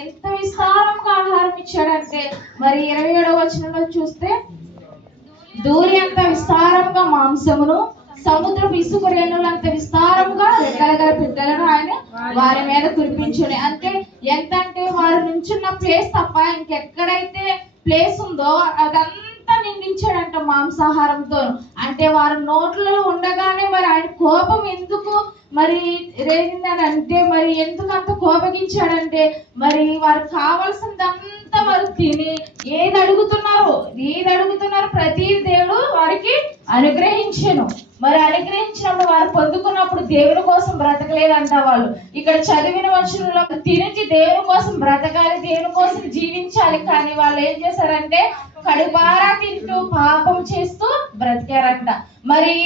ఎంత విస్తారంగా ఆహారం ఇచ్చాడంటే మరి 27వ వచనంలో చూస్తే దూరి అంత విస్తారంగా మాంసమును సముద్రపు ఇసుక రేణులంత విస్తారంగా రెక్కల గల పిట్టలను ఆయన వారి మీద కురిపించుని. అంటే ఎంత అంటే వారు నుంచున్న ప్లేస్ తప్ప ఇంకెక్కడైతే ప్లేస్ ఉందో అదంతా నిండించాడంట మాంసాహారంతో. అంటే వారు నోట్లో ఉండగానే మరి ఆయన కోపం ఎందుకు మరి రేగిందని అంటే మరి ఎందుకు అంత కోపగించాడంటే మరి వారు కావాల్సిందంతా వారు తిని ఏది అడుగుతున్నారో ప్రతి దేవుడు వారికి అనుగ్రహించెను. మరి అనుగ్రహించినప్పుడు వారు పొందుకున్నప్పుడు దేవుని కోసం బ్రతకలేదంట. వాళ్ళు ఇక్కడ చదివిన వచనంలో తిరిగి దేవుని కోసం బ్రతకాలి, దేవుని కోసం జీవించాలి. కానీ వాళ్ళు ఏం చేశారంటే కడుపారా తింటూ పాపం చేస్తూ బ్రతికారంట. మరి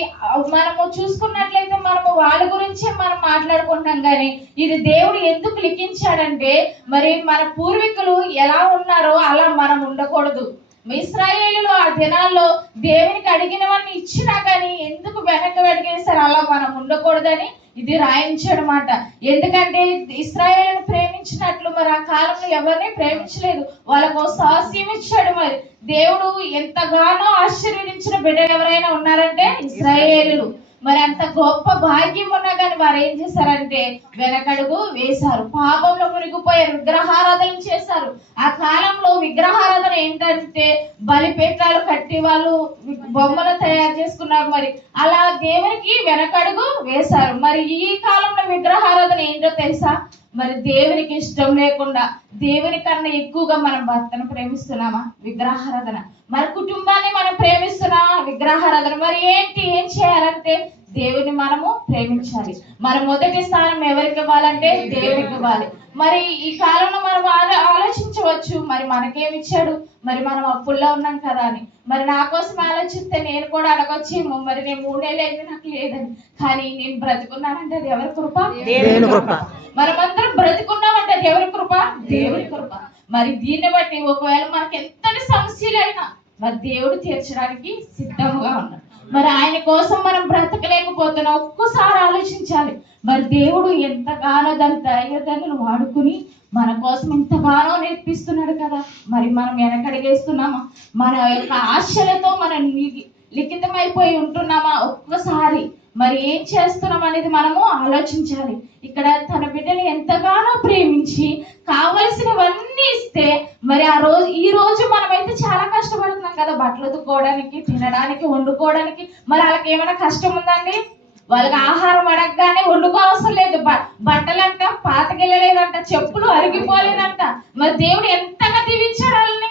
మనము చూసుకున్నట్లయితే మనము వాళ్ళ గురించే మనం మాట్లాడుకుంటాం, కానీ ఇది దేవుడు ఎందుకు లిఖించాడంటే మరి మన పూర్వీకులు ఎలా ఉన్నారో అలా మనం ఉండకూడదు. ఇశ్రాయేలులు ఆ దినాల్లో దేవునికి అడిగినవన్నీ ఇచ్చినా కానీ ఎందుకు వెనక్కి వెడిగేశారు, అలా మనం ఉండకూడదని ఇది రాయించాడనమాట. ఎందుకంటే ఇశ్రాయేలును ప్రేమించినట్లు మరి ఆ కాలంలో ఎవరిని ప్రేమించలేదు, వాళ్ళకు సాస్యం ఇచ్చాడు. మరి దేవుడు ఎంతగానో ఆశీర్వదించిన బిడ్డలు ఎవరైనా ఉన్నారంటే ఇశ్రాయేలులు. మరి అంత గొప్ప భాగ్యం ఉన్నా కానీ వారు ఏం చేశారంటే వెనకడుగు వేశారు, పాపంలో మునిగిపోయారు, విగ్రహారాధన చేశారు. ఆ కాలంలో విగ్రహారాధన ఏంటంటే బలిపీఠాలు కట్టి వాళ్ళు బొమ్మలు తయారు చేసుకున్నారు. మరి అలా దేవునికి వెనకడుగు వేశారు. మరి ఈ కాలంలో విగ్రహారాధన ఏంటో తెలుసా? మరి దేవునికి ఇష్టం లేకుండా దేవుని కన్నా ఎక్కువగా మనం భర్తను ప్రేమిస్తున్నామా? విగ్రహారాధన. మన కుటుంబాన్ని మనం ప్రేమిస్తున్నామా? విగ్రహారాధన. మరి ఏం చేయాలంటే దేవుని మనము ప్రేమించాలి. మన మొదటి స్థానం ఎవరికి ఇవ్వాలంటే దేవునికి ఇవ్వాలి. మరి ఈ కాలంలో మనం ఆలోచించవచ్చు, మరి మనకేమి ఇచ్చాడు, మరి మనం అప్పుల్లో ఉన్నాం కదా అని. మరి నా కోసం ఆలోచిస్తే నేను కూడా అడగొచ్చేమో, మరి నేను 3 నెలలు అయితే నాకు లేదని. కానీ నేను బ్రతుకున్నానంటే అది ఎవరి కృప? దేవుని కృప. మనమందరం బ్రతుకున్నామంటే అది ఎవరి కృప? దేవుని కృప. మరి దీన్ని బట్టి ఒకవేళ మనకి ఎంతటి సమస్యలైనా మరి దేవుడు తీర్చడానికి సిద్ధంగా ఉన్నాడు. మరి ఆయన కోసం మనం బ్రతకలేకపోతున్నాం. ఒక్కసారి ఆలోచించాలి. మరి దేవుడు ఎంతగానో దాని దైవతను వాడుకుని మన కోసం ఎంతగానో నేర్పిస్తున్నాడు కదా. మరి మనం వెనకడిగేస్తున్నామా? మన యొక్క ఆశలతో మనం లిఖితమైపోయి ఉంటున్నామా? ఒక్కసారి మరి ఏం చేస్తున్నాం అనేది మనము ఆలోచించాలి. ఇక్కడ తన బిడ్డని ఎంతగానో ప్రేమించి కావలసినవన్నీ ఇస్తే మరి ఈ రోజు మనమైతే చాలా కష్టపడుతున్నాం కదా, బట్టలు ఉతుక్కోవడానికి, తినడానికి, వండుకోవడానికి. మరి వాళ్ళకి ఏమైనా కష్టం ఉందండి? వాళ్ళకి ఆహారం అడగగానే వండుకో అవసరం లేదు, బట్టలంట పాతకెళ్ళలేదంట, చెప్పులు అరిగిపోలేదంట. మరి దేవుడు ఎంతగా దీవించాడు వాళ్ళని.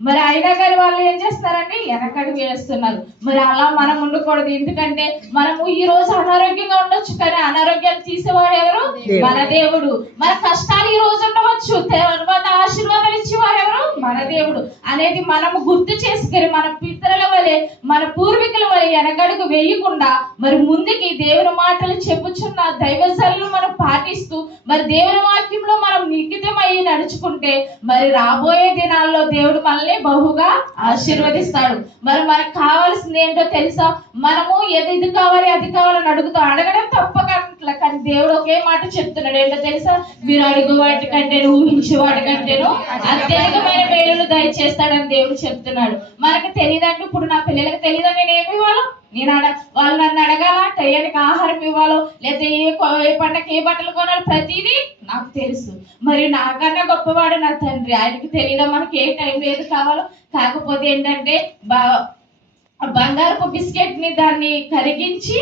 మరి అయినా కానీ వాళ్ళు ఏం చేస్తారండి? వెనకడుగు వేస్తున్నారు. మరి అలా మనం ఉండకూడదు. ఎందుకంటే మనము ఈ రోజు అనారోగ్యంగా ఉండొచ్చు, కానీ అనారోగ్యాలు తీసేవాడు ఎవరు? మన దేవుడు. మన కష్టాలు ఈ రోజు ఉండవచ్చు, తర్వాత ఆశీర్వాదాలు ఇచ్చేవాడు ఎవరు? మన దేవుడు అనేది మనము గుర్తు చేసుకుని మన పితరుల వలె, మన పూర్వీకుల వలె వెనకడుగు వేయకుండా మరి ముందుకి దేవుని మాటలు చెప్పుచున్న దైవజనులు మనం పాటిస్తూ మరి దేవుని వాక్యంలో మనం నిఖితమయ్యి నడుచుకుంటే మరి రాబోయే దినాల్లో దేవుడు మనల్ని బహుగా ఆశీర్వదిస్తాడు. మరి మనకు కావాల్సింది ఏంటో తెలుసా? మనము ఇది కావాలి అది కావాలని అడుగుతాం, అడగడం తప్పకట్ల. కానీ దేవుడు ఒకే మాట చెప్తున్నాడు, ఏంటో తెలుసా? మీరు అడుగు వాటికంటేను ఊహించే వాటికంటేను అత్యధికమైన మేలులు దయచేస్తాడని దేవుడు చెప్తున్నాడు. మనకు తెలియదంటే, ఇప్పుడు నా పిల్లలకి తెలియదా నేను ఏమి ఇవ్వాలో? వాళ్ళు నన్ను అడగాల, టయానికి ఆహారం ఇవ్వాలో, లేదా ఏ పంటకి ఏ బట్టలు కొనాలో, ప్రతిదీ నాకు తెలుసు. మరి నాకన్నా గొప్పవాడు నా తండ్రి. ఆయనకి తెలియదా మనకి ఏ టైం ఏది కావాలో? కాకపోతే ఏంటంటే బంగారపు బిస్కెట్ ని దాన్ని కరిగించి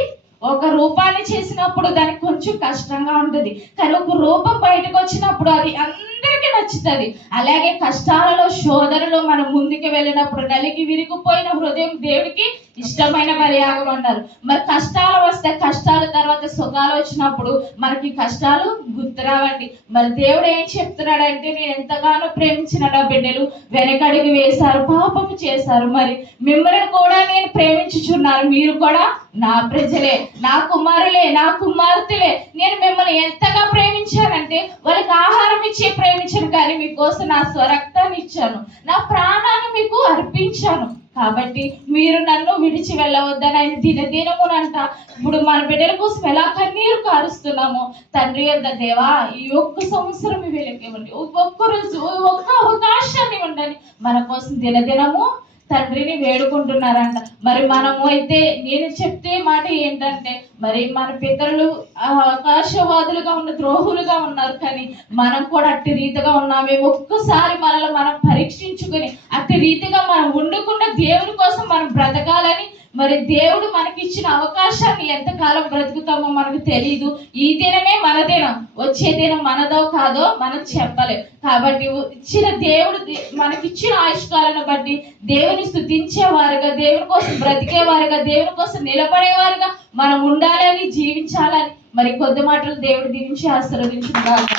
ఒక రూపాన్ని చేసినప్పుడు దానికి కొంచెం కష్టంగా ఉంటుంది, కానీ ఒక రూపం బయటకు వచ్చినప్పుడు అది అందరికీ నచ్చుతుంది. అలాగే కష్టాలలో, శోధనలో మనం ముందుకు వెళ్ళినప్పుడు నలిగి విరిగిపోయిన హృదయం దేవుడికి ఇష్టమైన బలియాగం అన్నారు. మరి కష్టాలు వస్తే, కష్టాల తర్వాత సుఖాలు వచ్చినప్పుడు మనకి కష్టాలు గుర్తురావండి. మరి దేవుడు ఏం చెప్తున్నాడంటే, నేను ఎంతగానో ప్రేమించిన నా బిడ్డలు వెనకడుగు వేశారు, పాపము చేశారు. మరి మిమ్మల్ని కూడా నేను ప్రేమించుచున్నాను, మీరు కూడా నా ప్రజలే, నా కుమారులే, నా కుమార్తెలే. నేను మిమ్మల్ని ఎంతగా ప్రేమించానంటే వాళ్ళకి ఆహారం ఇచ్చి ప్రేమించాను, కానీ మీకోసం నా స్వరక్తాన్ని ఇచ్చాను, నా ప్రాణాన్ని మీకు అర్పించాను. కాబట్టి మీరు నన్ను విడిచి వెళ్ళవద్దని ఆయన దినదినమునంట. ఇప్పుడు మన బిడ్డల కోసం ఎలా కన్నీరు కారుస్తున్నామో తండ్రి యొక్క దేవా, ఈ ఒక్క సంవత్సరం వీళ్ళకివ్వండి, ఒక్క రోజు ఒక్క అవకాశాన్ని ఇవ్వండి మన కోసం దినదినము తండ్రిని వేడుకుంటున్నారంట. మరి మనము అయితే నేను చెప్తే మాట ఏంటంటే, మరి మన పితరులు ఆకాశవాదులుగా ఉన్న ద్రోహులుగా ఉన్నారు, కానీ మనం కూడా అట్టి రీతిగా ఉన్నామేమో. ఒక్కసారి మనల్ని మనం పరీక్షించుకుని అట్టి రీతిగా మనం ఉండకుండా దేవుని కోసం మనం బ్రతకాలని, మరి దేవుడు మనకి ఇచ్చిన అవకాశాన్ని ఎంతకాలం బ్రతుకుతామో మనకు తెలియదు. ఈ దినమే మన దినం, వచ్చే దినం మనదో కాదో మనం చెప్పలేం. కాబట్టి ఇచ్చిన దేవుడు మనకిచ్చిన ఆయుష్కాలను బట్టి దేవుని స్తుతించేవారుగా, దేవుని కోసం బ్రతికేవారుగా, దేవుని కోసం నిలబడేవారుగా మనం ఉండాలని, జీవించాలని మరి కొద్ది మాటలు దేవుడు దీవించి ఆశీర్వదించుగాక.